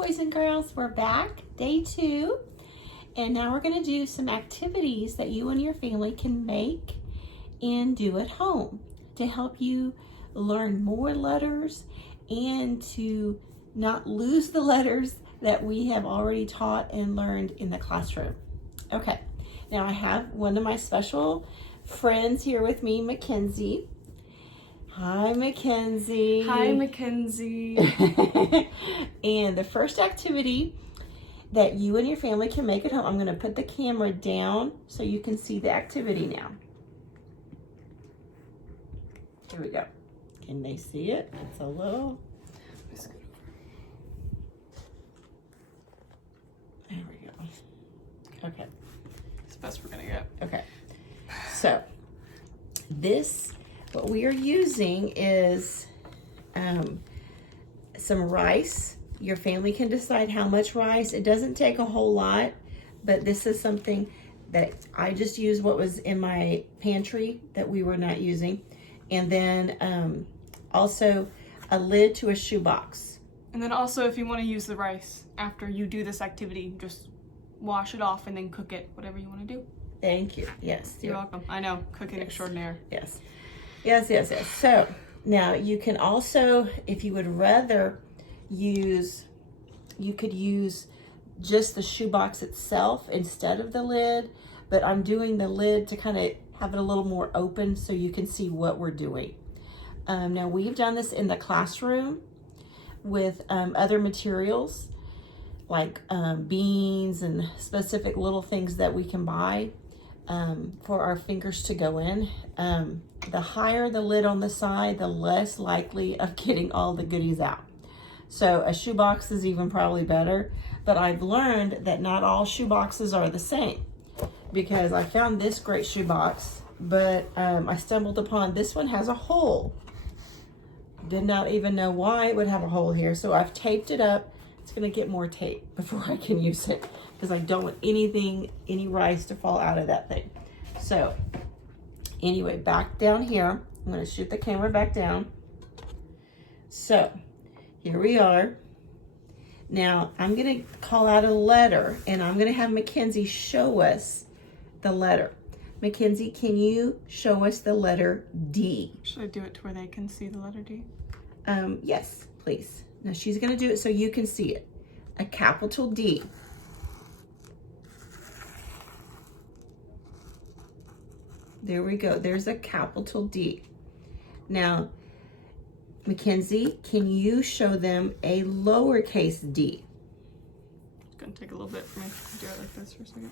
boys and girls, we're back, day 2, and now we're going to do some activities that you and your family can make and do at home to help you learn more letters and to not lose the letters that we have already taught and learned in the classroom. Okay, now I have one of my special friends here with me, Mackenzie. Hi, Mackenzie. Hi, Mackenzie. And the first activity that you and your family can make at home, I'm going to put the camera down so you can see the activity now. Here we go. Can they see it? It's a little. There we go. Okay. It's the best we're going to get. Okay. So, what we are using is some rice. Your family can decide how much rice. It doesn't take a whole lot, but this is something that I just used what was in my pantry that we were not using. And then also a lid to a shoebox. And then also, if you want to use the rice after you do this activity, just wash it off and then cook it, whatever you want to do. Thank you. Yes. You're welcome. I know, cooking extraordinaire. Yes. Yes. So now you can also, if you would rather use, you could use just the shoebox itself instead of the lid, but I'm doing the lid to kind of have it a little more open so you can see what we're doing. Now we've done this in the classroom with other materials like beans and specific little things that we can buy for our fingers to go in. The higher the lid on the side, the less likely of getting all the goodies out. So a shoebox is even probably better, but I've learned that not all shoeboxes are the same because I found this great shoebox, but I stumbled upon this one has a hole. Did not even know why it would have a hole here, so I've taped it up. It's gonna get more tape before I can use it because I don't want any rice to fall out of that thing. So anyway, back down here, I'm gonna shoot the camera back down. So here we are. Now I'm gonna call out a letter and I'm gonna have Mackenzie show us the letter. Mackenzie, can you show us the letter D? Should I do it to where they can see the letter D? Yes, please. Now she's gonna do it so you can see it. A capital D. There we go. There's a capital D. Now, Mackenzie, can you show them a lowercase d? It's going to take a little bit for me to do it like this for a second.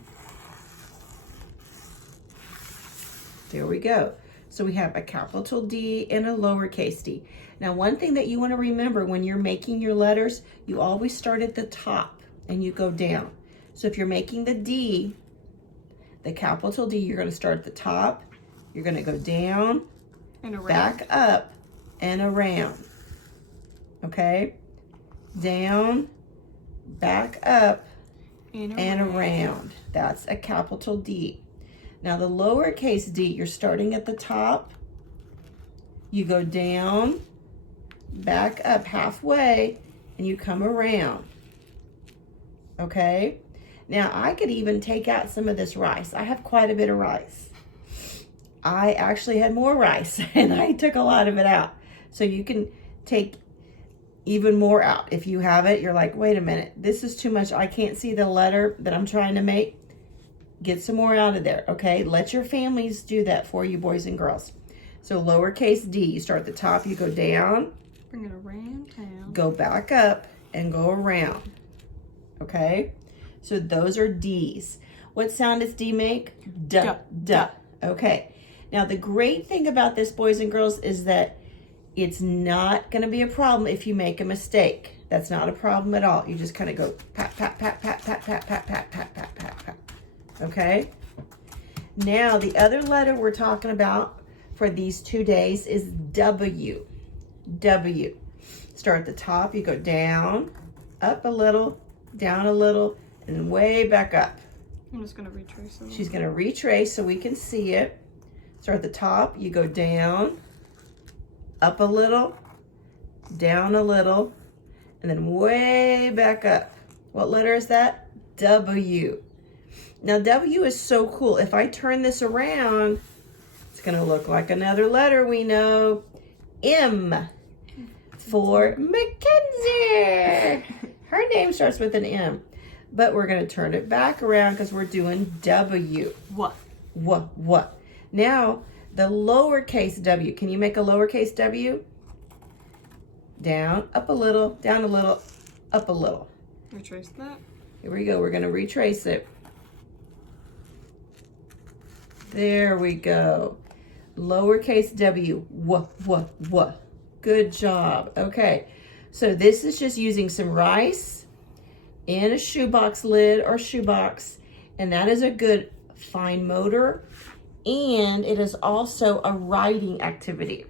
There we go. So we have a capital D and a lowercase d. Now, one thing that you want to remember when you're making your letters, you always start at the top and you go down. So if you're making the D, the capital D, you're going to start at the top, you're going to go down, and around. Back up, and around. Okay? Down, back up, and around. That's a capital D. Now the lowercase d, you're starting at the top, you go down, back up halfway, and you come around. Okay? Now I could even take out some of this rice. I have quite a bit of rice. I actually had more rice and I took a lot of it out. So you can take even more out. If you have it, you're like, wait a minute, this is too much. I can't see the letter that I'm trying to make. Get some more out of there, okay? Let your families do that for you, boys and girls. So lowercase d, you start at the top, you go down. Bring it around town. Go back up and go around, okay? So those are D's. What sound does D make? Duh, duh. Okay. Now the great thing about this, boys and girls, is that it's not going to be a problem if you make a mistake. That's not a problem at all. You just kind of go pat, pat, pat, pat, pat, pat, pat, pat, pat, pat, pat, pat. Okay? Now the other letter we're talking about for these 2 days is W. W. Start at the top, you go down, up a little, down a little, and way back up. I'm just going to retrace it. She's going to retrace so we can see it. Start at the top, you go down, up a little, down a little, and then way back up. What letter is that? W. Now W is so cool. If I turn this around, it's gonna look like another letter we know. M for Mackenzie. Her name starts with an M, but we're gonna turn it back around because we're doing W. What? What? Now, the lowercase w. Can you make a lowercase w? Down, up a little, down a little, up a little. Retrace that. Here we go. We're going to retrace it. There we go. Lowercase w. What? Good job. Okay. So this is just using some rice in a shoebox lid or shoebox, and that is a good fine motor, and it is also a writing activity.